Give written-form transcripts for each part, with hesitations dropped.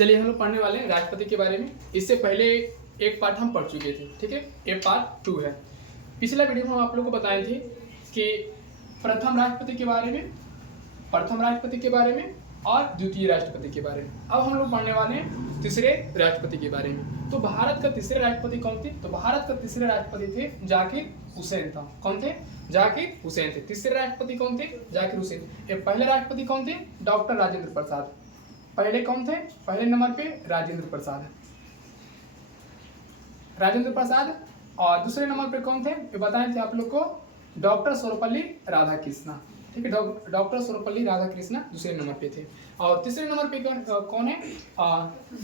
चलिए हम लोग पढ़ने वाले हैं राष्ट्रपति के बारे में। इससे पहले एक पार्ट हम पढ़ चुके थे, ठीक है, ये पार्ट 2 है। पिछला वीडियो में हम आप लोग को बताए थे कि प्रथम राष्ट्रपति के बारे में और द्वितीय राष्ट्रपति के बारे में। अब हम लोग पढ़ने वाले हैं तीसरे राष्ट्रपति के बारे में। तो भारत का तीसरे राष्ट्रपति कौन थे? तो भारत का तीसरे राष्ट्रपति थे जाकिर हुसैन था। कौन थे? जाकिर हुसैन थे। तीसरे राष्ट्रपति कौन थे? जाकिर हुसैन। ये पहले राष्ट्रपति कौन थे? डॉक्टर राजेंद्र प्रसाद। पहले कौन थे? पहले नंबर पे राजेंद्र प्रसाद। और दूसरे नंबर पे कौन थे? ये बताए थे आप लोग को, डॉक्टर सर्वपल्ली राधाकृष्णन। ठीक है, डॉक्टर सर्वपल्ली राधाकृष्णन दूसरे नंबर पे थे। और तीसरे नंबर पे कौन है?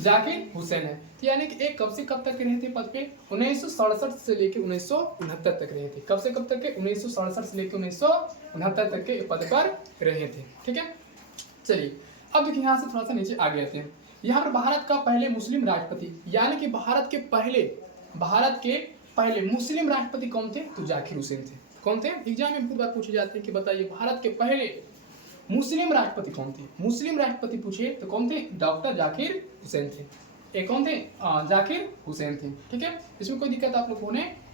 जाकिर हुसैन है। तो यानी कि एक कब से कब तक रहे थे पद पे? 1967 से लेकर 1969 तक रहे थे। कब से कब तक के? 1967 से लेकर 1969 तक के पद पर रहे थे। ठीक है, चलिए अब देखिए यहाँ से थोड़ा सा नीचे आगे आते हैं। यहाँ पर भारत का पहले मुस्लिम राष्ट्रपति, यानी कि भारत के पहले मुस्लिम राष्ट्रपति कौन थे? तो जाकिर हुसैन थे। कौन थे? एग्जाम में बहुत बार पूछे जाते हैं कि बताइए भारत के पहले मुस्लिम राष्ट्रपति कौन थे? मुस्लिम राष्ट्रपति पूछे तो कौन थे? डॉक्टर जाकिर हुसैन थे। ये कौन थे? जाकिर हुसैन थे। ठीक है, इसमें कोई दिक्कत आप लोग को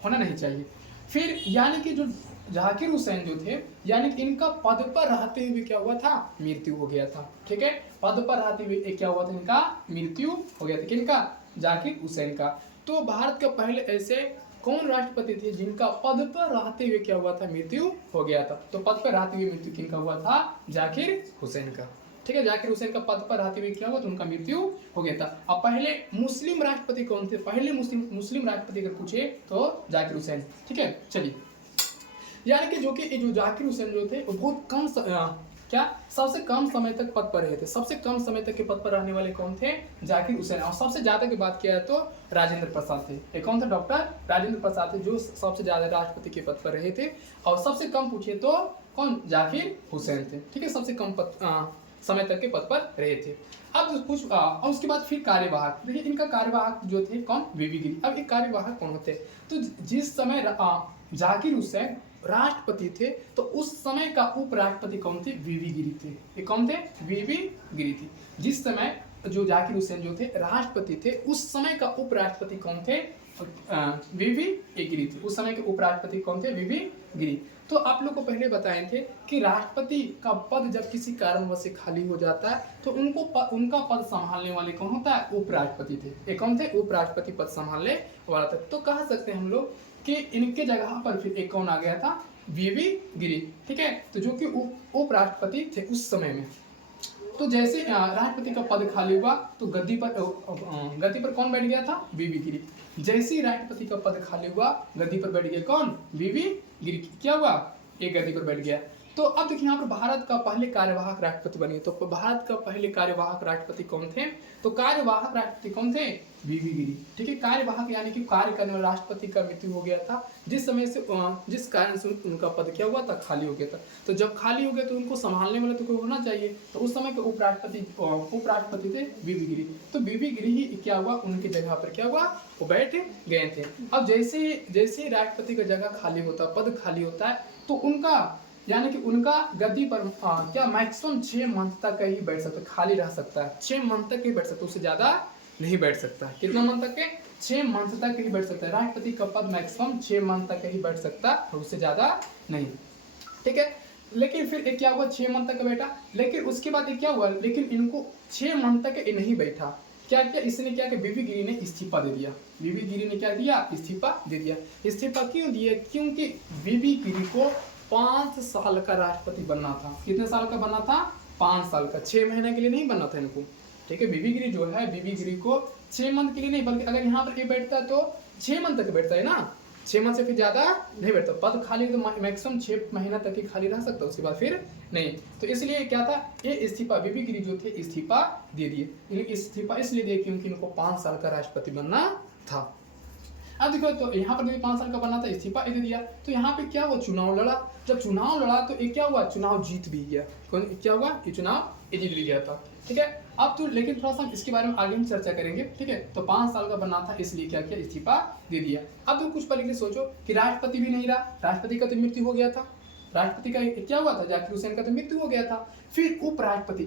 होना नहीं चाहिए। फिर यानी कि जो जाकिर हुसैन जो थे, यानी कि इनका पद पर रहते हुए क्या हुआ था? मृत्यु हो गया था। ठीक है, पद पर रहते हुए क्या हुआ था? इनका मृत्यु हो गया था। किनका? जाकिर हुसैन का। तो भारत के पहले ऐसे कौन राष्ट्रपति थे जिनका पद पर रहते हुए क्या हुआ था? मृत्यु हो गया था। तो पद पर रहते हुए मृत्यु किनका हुआ था? जाकिर हुसैन का। ठीक है, जाकिर हुसैन का पद पर रहते हुए क्या हुआ? तो उनका मृत्यु हो गया था। अब पहले मुस्लिम राष्ट्रपति कौन थे? पहले मुस्लिम राष्ट्रपति अगर पूछे तो जाकिर हुसैन। ठीक है, चलिए, यानी कि जो जाकिर हुसैन जो थे वो बहुत कम सबसे कम समय तक पद पर रहे थे। सबसे कम समय तक के पद पर रहने वाले कौन थे? जाकिर हुसैन। और सबसे ज्यादा की बात किया है तो राजेंद्र प्रसाद थे। ये कौन थे? डॉक्टर राजेंद्र प्रसाद थे, जो सबसे ज्यादा राष्ट्रपति के पद पर रहे थे। और सबसे कम पूछे तो कौन? जाकिर हुसैन थे। ठीक है, सबसे कम समय तक के पद पर रहे थे। अब और उसके बाद फिर कार्यवाहक। देखिए इनका कार्यवाहक जो थे कौन? वीवी गिरी। अब एक कार्यवाहक कौन होते? तो जिस समय जाकिर हुसैन राष्ट्रपति थे तो उस समय का उपराष्ट्रपति कौन थे? वीवी गिरी थे। ये कौन थे? वीवी गिरी थे। जिस समय जो जाकिर हुसैन जो थे राष्ट्रपति थे, उस समय का उपराष्ट्रपति कौन थे? वीवी गिरी थे। उस समय के उपराष्ट्रपति कौन थे? वीवी गिरी। तो आप लोग को पहले बताए थे कि राष्ट्रपति का पद जब किसी कारणवश से खाली हो जाता है तो उनका पद संभालने वाले कौन होता है? उपराष्ट्रपति थे। ये कौन थे? उपराष्ट्रपति पद संभालने वाला था। तो कह सकते हैं हम लोग कि इनके जगह पर फिर एक कौन आ गया था? वीवी गिरी। ठीक है, तो जो कि उपराष्ट्रपति थे उस समय में। तो जैसे राष्ट्रपति का पद खाली हुआ तो गद्दी पर कौन बैठ गया था? वीवी गिरी। जैसे ही राष्ट्रपति का पद खाली हुआ गद्दी पर बैठ गया कौन? वीवी गिरी। क्या हुआ? एक गद्दी पर बैठ गया। तो अब देखिए यहाँ पर भारत का पहले कार्यवाहक राष्ट्रपति बने। तो भारत का पहले कार्यवाहक राष्ट्रपति कौन थे? तो कार्यवाहक राष्ट्रपति कौन थे? वीवी गिरी। ठीक है, कार्यवाहक यानी कि कार्य करने वाले राष्ट्रपति का मृत्यु हो गया था, जिस कारण से उनका पद क्या हुआ था? खाली हो गया था। तो जब खाली हो गया तो उनको संभालने वाला तो कोई होना चाहिए। तो उस समय के उपराष्ट्रपति थे वीवी गिरी। तो वीवी गिरी ही क्या हुआ? उनकी जगह पर क्या हुआ? वो बैठ गए थे। अब जैसे राष्ट्रपति का जगह खाली होता है, पद खाली होता है, तो उनका गद्दी पर क्या मैक्सिमम 6 मंथ तक ही बैठ सकता है, खाली रह सकता है। 6 मंथ तक ही बैठ सकता है, उससे ज्यादा नहीं बैठ सकता है। कितना मंथ तक के? 6 मंथ तक ही बैठ सकता है। राष्ट्रपति का पद मैक्सिमम 6 मंथ तक ही बैठ सकता है और उससे ज्यादा नहीं। ठीक है, लेकिन फिर एक क्या हुआ? 6 मंथ तक बैठा, लेकिन उसके बाद क्या हुआ? लेकिन इनको 6 मंथ तक नहीं बैठा। क्या किया इसने? क्या कि वीवी गिरी ने इस्तीफा दे दिया। वीवी गिरी ने क्या दिया? इस्तीफा दे दिया। इस्तीफा क्यों दिया? क्योंकि वीवी गिरी को 5 साल का राष्ट्रपति बनना था। कितने साल का बनना था? 5 साल का। 6 महीने के लिए नहीं बनना था इनको। ठीक है, वीवी गिरी जो है, वीवी गिरी को 6 मंथ के लिए नहीं, बल्कि अगर यहाँ पर ये बैठता है तो 6 मंथ तक बैठता है ना। 6 मंथ से फिर ज्यादा नहीं बैठता। पद खाली तो मैक्सिमम 6 महीना तक ही खाली रह सकता, उसके बाद फिर नहीं। तो इसलिए क्या था? ये इस्तीफा, वीवी गिरी जो थे इस्तीफा दे दिए। इस्तीफा इसलिए दिए क्योंकि इनको 5 साल का राष्ट्रपति बनना था। अब देखो, तो यहाँ पर 5 साल का बना था, इस्तीफा दे दिया। तो यहाँ पे क्या हुआ? चुनाव लड़ा। जब चुनाव लड़ा तो ये क्या हुआ? चुनाव जीत भी गया। क्या हुआ? ये चुनाव जीत भी गया था। ठीक है, अब तो लेकिन थोड़ा सा इसके बारे में आगे हम चर्चा करेंगे। ठीक है, तो 5 साल का बनना था, इसलिए क्या किया? इस्तीफा दे दिया। अब तो कुछ पल के सोचो कि राष्ट्रपति भी नहीं रहा, राष्ट्रपति का तो मृत्यु हो गया था। राष्ट्रपति का क्या हुआ था? जाकिर हुसैन का तो मृत्यु हो गया था। फिर उपराष्ट्रपति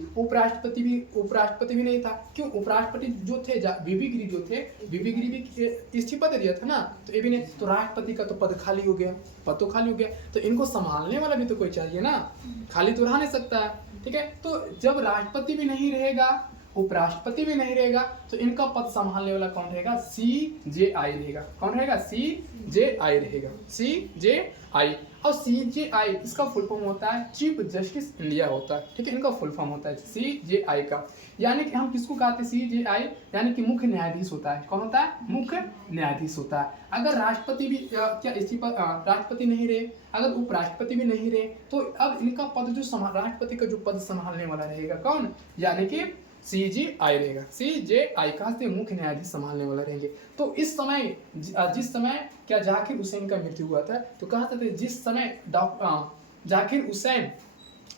भी नहीं था। क्यों? उपराष्ट्रपति जो थे बीबी गिरी जो थे, बीबी गिरी भी इस्तीफा दे दिया था ना, तो ये भी नहीं, तो राष्ट्रपति का तो पद खाली हो गया, पद तो खाली हो गया, तो इनको संभालने वाला भी तो कोई चाहिए ना, खाली तो रह नहीं सकता है। ठीक है, तो जब राष्ट्रपति भी नहीं रहेगा, उपराष्ट्रपति भी नहीं रहेगा, तो इनका पद संभालने वाला कौन रहेगा? CJI रहेगा। कौन रहेगा? CJI रहेगा, CJI। और CJI इसका फुल फॉर्म होता है चीफ जस्टिस इंडिया होता है। ठीक है, इनका फुल फॉर्म होता है CJI का। यानी कि हम किसको कहते हैं? CJI यानी कि मुख्य न्यायाधीश होता है। कौन होता है? मुख्य न्यायाधीश होता है। अगर राष्ट्रपति भी क्या इस्तीफा, राष्ट्रपति नहीं रहे, अगर उपराष्ट्रपति भी नहीं रहे, तो अब इनका पद जो राष्ट्रपति का जो पद संभालने वाला रहेगा कौन? यानी कि CJI रहेगा। CJI कहा से मुख्य न्यायाधीश संभालने वाला रहेंगे। तो इस समय जिस समय क्या जाकिर हुसैन का मृत्यु हुआ था, तो कहा था जिस समय जाकिर हुसैन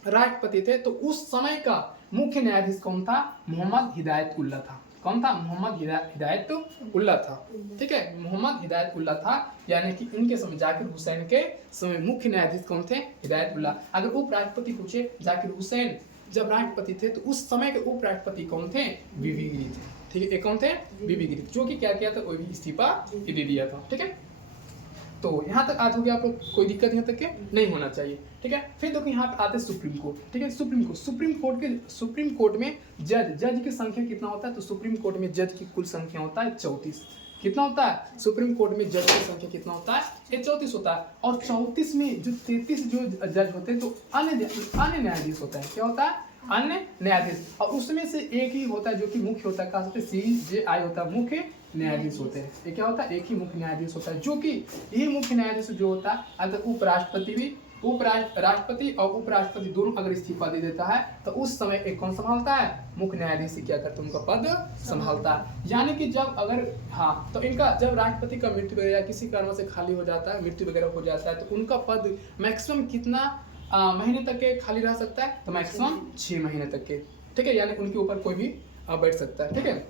राष्ट्रपति थे, तो उस समय का मुख्य न्यायाधीश कौन था? मोहम्मद हिदायतुल्लाह था। कौन था? मोहम्मद हिदायतुल्लाह था। ठीक है, मोहम्मद हिदायतुल्लाह था। यानी कि इनके समय जाकिर हुसैन के समय मुख्य न्यायाधीश कौन थे? हिदायतुल्लाह। अगर उपराष्ट्रपति पूछे जाकिर हुसैन जब राष्ट्रपति थे, तो उस समय के उपराष्ट्रपति कौन थे? बीबी गिरी थे। ठीक है, एक कौन थे? बीबी गिरी, जो कि क्या किया था? कोई भी इस्तीफा दे दिया था। ठीक है, तो यहाँ तक आज हो गया। आप लोग कोई दिक्कत यहाँ तक के नहीं होना चाहिए। ठीक है, फिर देखो यहाँ पे आते सुप्रीम कोर्ट। ठीक है, सुप्रीम कोर्ट में जज की संख्या कितना होता है? तो सुप्रीम कोर्ट में जज की कुल संख्या होता है 34। कितना होता है? सुप्रीम कोर्ट में जज की संख्या कितना होता है? ये 34 होता है। और 34 में जो 33 जो जज होते हैं, तो अन्य न्यायाधीश होता है। क्या होता है? अन्य न्यायाधीश। और उसमें से एक ही होता है जो कि मुख्य होता है। कहा सकते CJI होता है, मुख्य न्यायाधीश होते हैं। ये क्या होता है? एक ही मुख्य न्यायाधीश होता है, जो कि यही मुख्य न्यायाधीश जो होता है, अगर राष्ट्रपति और उपराष्ट्रपति दोनों अगर इस्तीफा दे देता है, तो उस समय एक कौन संभालता है? मुख्य न्यायाधीश क्या करते हैं? उनका पद संभालता है। यानी कि जब अगर तो इनका जब राष्ट्रपति का मृत्यु वगैरह किसी कारण से खाली हो जाता है, मृत्यु वगैरह हो जाता है, तो उनका पद मैक्सिमम कितना महीने तक के खाली रह सकता है? तो मैक्सिमम 6 महीने तक के। ठीक है, यानी उनके ऊपर कोई भी बैठ सकता है। ठीक है,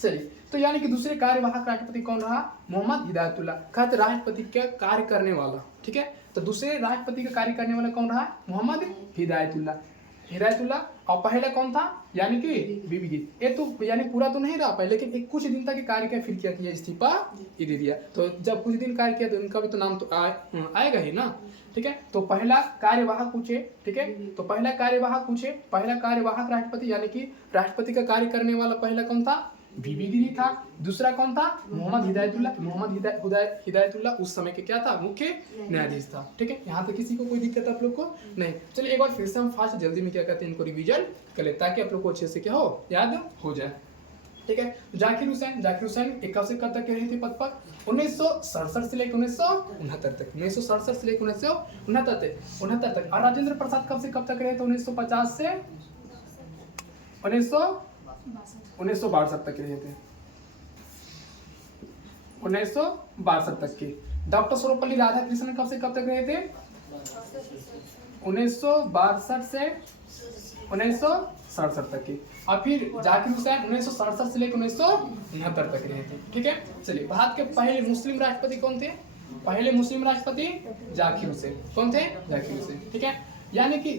चलिए, तो यानी कि दूसरे कार्यवाहक राष्ट्रपति कौन रहा? मोहम्मद हिदायतुल्लाह। कहते राष्ट्रपति का कार्य करने वाला। ठीक है, तो दूसरे राष्ट्रपति का कार्य करने वाला कौन रहा? मोहम्मद हिदायतुल्लाह। और पहले कौन था? यानी कि बीबी गिरी। ये तो यानी पूरा तो नहीं रहा पहले, लेकिन एक कुछ दिन तक कार्य किया, फिर क्या किया? इस्तीफा दे दिया। तो जब कुछ दिन कार्य किया, तो इनका भी तो नाम तो आएगा ही ना। ठीक है, तो पहला कार्यवाहक पूछे। ठीक है, तो पहला कार्यवाहक राष्ट्रपति, यानी कि राष्ट्रपति का कार्य करने वाला पहला कौन था? बीबी गिरी था। दूसरा कौन था? मोहम्मद हिदायतुल्लाह उस समय के क्या था? मुख्य न्यायाधीश था। ठीक है, यहाँ तक किसी को कोई दिक्कत आप लोग को नहीं? चलिए एक बार फिर से हम फास्ट जल्दी में क्या करते हैं, इनको रिवीजन कर ले, ताकि आप लोग को अच्छे से क्या हो, याद हो जाए। ठीक है, जाकिर हुसैन कब से कब तक रहे थे पद पर? 1967 से लेकर 1969 तक। 1967 से लेकर 1969 तक। और राजेंद्र प्रसाद कब से कब तक रहे थे? 1950 से 1962 तक रहे थे। 1962 तक के। डॉक्टर सर्वपल्ली राधाकृष्णन कब से कब तक रहे थे? 1962 से 1967 तक की। और फिर जाकिर हुसैन 1967 से लेकर 1969 तक रहे थे। ठीक है, चलिए, भारत के पहले मुस्लिम राष्ट्रपति कौन थे? पहले मुस्लिम राष्ट्रपति जाकिर हुसैन। कौन थे? जाकिर हुसैन। ठीक है, यानी कि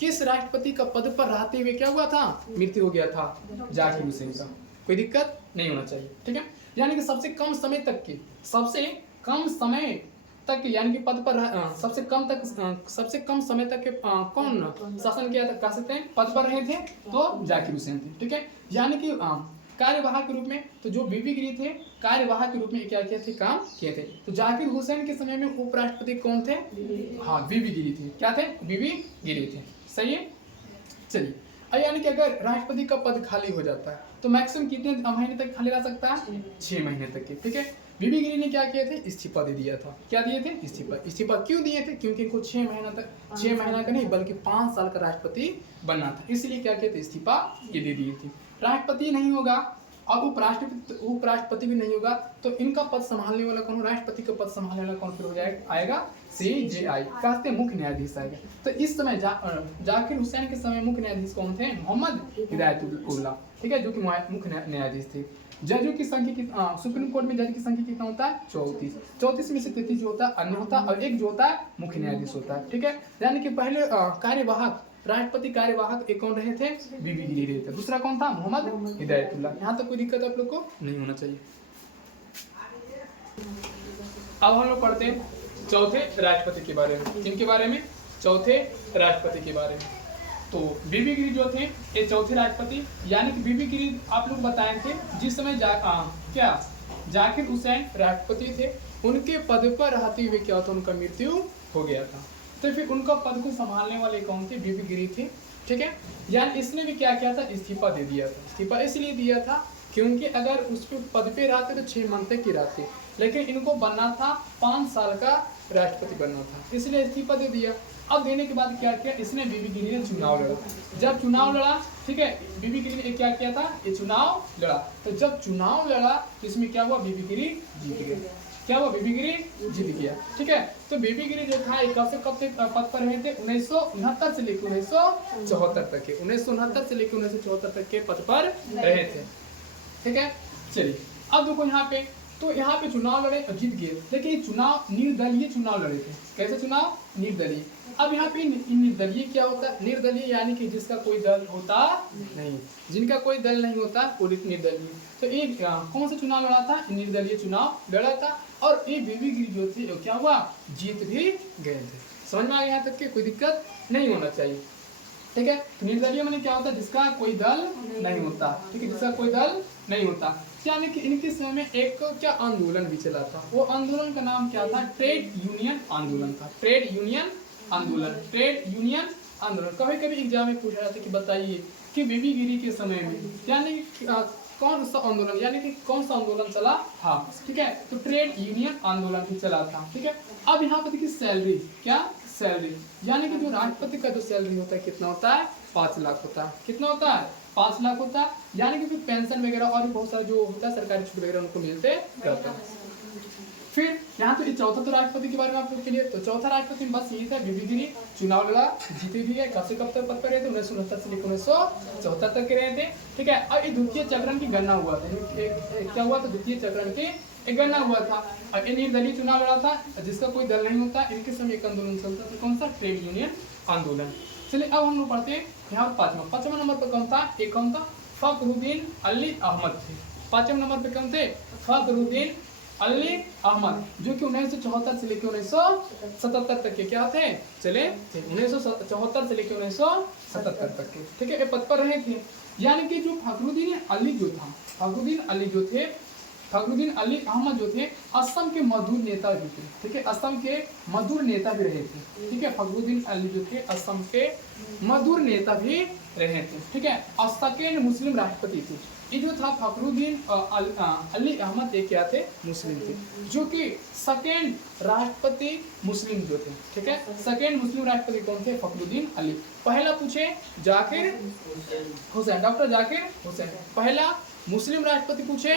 किस राष्ट्रपति का पद पर रहते हुए क्या हुआ था? मृत्यु हो गया था जाकिर हुसैन का। कोई दिक्कत नहीं होना चाहिए। ठीक है, यानी कि सबसे कम समय तक यानी कि पद पर सबसे कम समय तक के कौन शासन किया था? कह सकते हैं पद पर रहे थे, तो जाकिर हुसैन थे। ठीक है, यानी कि कार्यवाहक के रूप में, तो जो बीबी गिरी थे कार्यवाहक के रूप में क्या किए थे? काम किए थे। तो जाकिर हुसैन के समय में उपराष्ट्रपति कौन थे? बीबी गिरी थी। क्या थे? बीबी गिरी थे। सही है, चलिए, यानी कि अगर राष्ट्रपति का पद खाली हो जाता है, तो मैक्सिमम कितने महीने तक खाली रह सकता है? 6 महीने तक के। ठीक है, बीबी गिरी ने क्या किए थे? इस्तीफा दे दिया था। क्या दिए थे? इस्तीफा क्यों दिए थे? क्योंकि इनको 6 महीना का नहीं बल्कि 5 साल का राष्ट्रपति बनना था, इसलिए क्या किए थे? इस्तीफा ये दे दिए थे। राष्ट्रपति नहीं होगा और उपराष्ट्रपति भी नहीं होगा, तो इनका पद संभालने वाला कौन? राष्ट्रपति का पद संभालने वाला कौन फिर हो जाएगा? आएगा CJI, कहते हैं मुख्य न्यायाधीश आएगा। तो इस समय जाकिर हुसैन के समय मुख्य न्यायाधीश कौन थे? मोहम्मद हिदायतुल्लाह। ठीक है, जो कि मुख्य न्यायाधीश थे। जजों की संख्या सुप्रीम कोर्ट में जज की संख्या कितना होता है? 34 में से 33 जो होता है अन्य होता है, और एक जो होता है मुख्य न्यायाधीश होता है। ठीक है, यानी कि पहले कार्यवाहक राष्ट्रपति कार्यवाहक एक कौन रहे थे, बीबी गिरी रहे थे। दूसरा कौन था, मोहम्मद हिदायतुल्लाह। यहाँ तक कोई दिक्कत आप लोग को नहीं होना चाहिए। अब हम लोग पढ़ते हैं चौथे राष्ट्रपति के बारे में। किनके बारे में, चौथे राष्ट्रपति के बारे में। तो बीबी गिरी जो थे ये चौथे राष्ट्रपति, यानी कि बीबी गिरी आप लोग बताए थे जिस समय जाकिर हुसैन राष्ट्रपति थे, उनके पद पर रहते हुए क्या होता, उनका मृत्यु हो गया था। तो फिर उनका पद को संभालने वाले कौन थे, बीबी गिरी थे। ठीक है, यानी इसने भी क्या किया था, इस्तीफा दे दिया था। इस्तीफा इसलिए दिया था क्योंकि अगर उस पद पे रहते तो 6 मंथ तक ही रहते, लेकिन इनको बनना था 5 साल का राष्ट्रपति बनना था, इसलिए इस्तीफा दे दिया। अब देने के बाद क्या किया, इसने बीबी गिरी ने चुनाव लड़ा। जब चुनाव लड़ा, ठीक है, बीबी गिरी ने क्या किया था, ये चुनाव लड़ा। तो जब चुनाव लड़ा तो इसमें क्या हुआ, बीबी गिरी जीत गए। क्या हुआ, बीबी गिरी जीत गया। ठीक है, तो बीबी गिरी जो था कब से कब तक पद पर रहे थे, 1969 से लेकर 1974 तक के, 1969 से लेकर 1974 तक के पद पर रहे थे। ठीक है, चलिए अब देखो यहाँ पे, तो यहाँ पे चुनाव लड़े और जीत गए, लेकिन ये चुनाव निर्दलीय चुनाव लड़े थे। कैसे चुनाव, निर्दलीय। अब यहाँ पे निर्दलीय क्या होता है, निर्दलीय यानी कि जिसका कोई दल होता नहीं, जिनका कोई दल नहीं होता वो निर्दलीय। तो ये कौन सा चुनाव लड़ा था, निर्दलीय चुनाव लड़ा था। और ये बीबी गिरी जो थे क्या हुआ, जीत भी गए थे। समझ में आ गया यहाँ तक के, कोई दिक्कत नहीं होना चाहिए। ठीक है, तो निर्दलीय माने क्या होता है, जिसका कोई दल नहीं होता। ठीक है, जिसका कोई दल नहीं होता, यानी कि इनके समय में एक क्या आंदोलन भी चला था। वो आंदोलन का नाम क्या था, ट्रेड यूनियन आंदोलन था। ट्रेड यूनियन आंदोलन, ट्रेड यूनियन आंदोलन। कभी कभी एग्जाम में पूछा जाता है कि बताइए कि बीबी गिरी के समय में यानी कौन सा आंदोलन, यानी कि कौन सा आंदोलन चला था। ठीक है, तो ट्रेड यूनियन आंदोलन भी चला था। ठीक है, अब यहाँ पर देखिए सैलरी, क्या सैलरी, यानी कि जो राष्ट्रपति का जो सैलरी होता है कितना होता है, 5 लाख होता है। कितना होता है, 5 लाख होता है। यानी कि फिर पेंशन वगैरह और भी बहुत सारा जो होता है सरकारी छूट वगैरह उनको मिलते रहता है। फिर यहाँ तो चौथा तो राष्ट्रपति के बारे में आप लोग के लिए, तो चौथा राष्ट्रपति बस यही था, बीबी गिरी चुनाव लड़ा, जीते भी है। कब से कब तक पद पर रहे थे, 1969 से लेकर 1974 तक के रहे थे। ठीक है, अब ये द्वितीय चक्रण की गणना हुआ था। क्या हुआ था, द्वितीय चक्रण की गणना हुआ था। अब ये निर्दलीय चुनाव लड़ा था, जिसका कोई दल नहीं होता। इनके समय एक आंदोलन चलता था, कौन सा, ट्रेड यूनियन आंदोलन। चलिए अब हम लोग पढ़ते हैं यहाँ 5वां नंबर पर कौन था, एक कौन था, फखरुद्दीन अली अहमद थे। 5वें नंबर पे कौन थे, फखरुद्दीन अली अहमद, जो कि 1974 से लेकर 1977 तक के क्या थे, चले थे। 1974 से लेकर 1977 तक के, ठीक है, ये पद पर रहे थे। यानी कि जो फखरुद्दीन अली जो था, फखरुद्दीन अली जो थे, फखरुद्दीन अली अहमद जो थे असम के मजदूर नेता भी थे। ठीक है, असम के मजदूर नेता भी रहे थे। ठीक है, फखरुद्दीन अली जो थे असम के मजदूर नेता भी रहे थे। ठीक है, और सेकेंड मुस्लिम राष्ट्रपति थे। ये जो था फखरुद्दीन अली अहमद ये क्या थे, मुस्लिम थे, जो कि सेकेंड राष्ट्रपति मुस्लिम जो थे। ठीक है, सेकेंड मुस्लिम राष्ट्रपति कौन थे, फखरुद्दीन अली। पहला पूछे जाकिर हुसैन, डॉक्टर जाकिर हुसैन। पहला मुस्लिम राष्ट्रपति पूछे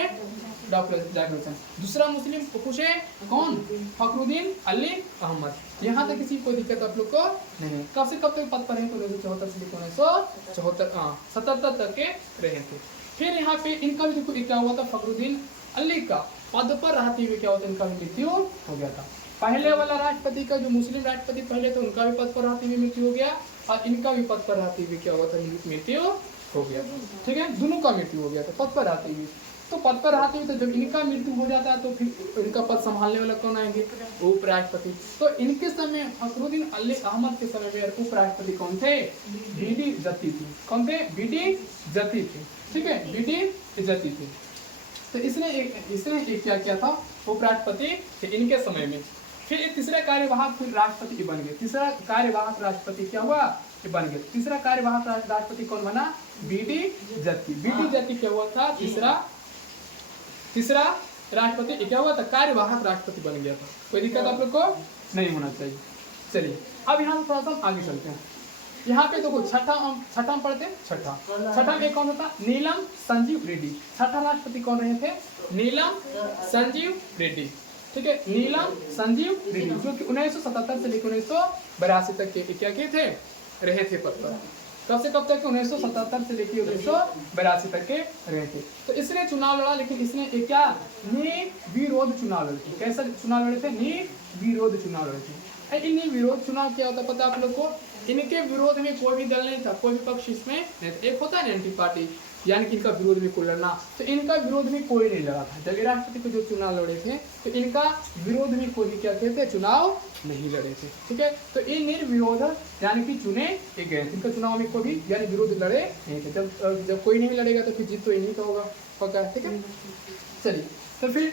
डॉक्टर जाकिर हुसैन, दूसरा मुस्लिम पूछे कौन, फखरुद्दीन अली अहमद। यहाँ तक किसी कोई दिक्कत आप लोग को नहीं है। कब से कब तक पद पर रहे, 1974 से लेकर 1977 तक के रहे थे। फिर यहाँ पे इनका भी देखो क्या हुआ था, फखरुद्दीन अली का पद पर रहते हुए क्या होता है, इनका मृत्यु हो गया था। पहले वाला राष्ट्रपति का जो मुस्लिम राष्ट्रपति पहले थे उनका भी पद पर रहते हुए मृत्यु हो गया, और इनका भी पद पर रहते हुए क्या हुआ था, मृत्यु हो गया। ठीक है, दोनों का मृत्यु हो गया था पद पर रहते हुए। तो पद पर रहते हुए, तो जब इनका मृत्यु हो जाता है तो फिर इनका पद संभालने वाला कौन आएंगे, उपराष्ट्रपति। तो इनके समय फखरुद्दीन अली अहमद के समय में उपराष्ट्रपति कौन थे, बीडी जत्ती थी। कौन थे, बीडी जत्ती थे। ठीक है, बीडी जत्ती थी। तो इसने एक क्या किया था, उपराष्ट्रपति इनके समय में। फिर एक तीसरा कार्यवाहक फिर राष्ट्रपति बन गए। तीसरा कार्यवाहक राष्ट्रपति क्या हुआ, बन गए। तीसरा कार्यवाहक राष्ट्रपति कौन बना, बीडी जत्ती। बीडी जत्ती क्या हुआ था, तीसरा राष्ट्रपति क्या हुआ था, कार्यवाहक राष्ट्रपति बन गया था। कोई दिक्कत आप लोग को नहीं होना चाहिए। चलिए अब यहाँ से थोड़ा सा आगे चलते हैं। यहाँ पे देखो छठा पढ़ते हैं। छठा में कौन होता, नीलम संजीव रेड्डी। छठा राष्ट्रपति कौन रहे थे, नीलम संजीव रेड्डी। ठीक है, नीलम संजीव रेड्डी, जो कि 1977 से लेकर 1982 तक के क्या थे, रहे थे पद पर। कब से कब तक, 1977 से लेकर 1982 तक के रहे थे। तो इसने चुनाव लड़ा, लेकिन इसने एक क्या, निर्विरोध चुनाव लड़े थे। कैसा चुनाव लड़े थे, निर्विरोध चुनाव लड़े थे। निर्विरोध चुनाव क्या होता है पता आप लोग को, इनके विरोध में कोई भी दल नहीं था, कोई भी पक्ष इसमें नहीं था। एक होता है ना एंटी पार्टी, यानी कि इनका विरोध में कोई लड़ना, तो इनका विरोध में कोई नहीं लड़ा था। जब राष्ट्रपति को जो चुनाव लड़े थे तो इनका विरोध में कोई भी क्या थे, चुनाव नहीं लड़े थे। ठीक है, तो ये निर्विरोध यानी कि चुने गए थे। इनका चुनाव में कोई भी यानी विरोध लड़े नहीं थे। जब कोई नहीं लड़ेगा तो फिर जीत तो इन्हीं का होगा, पक्का। ठीक है, चलिए तो फिर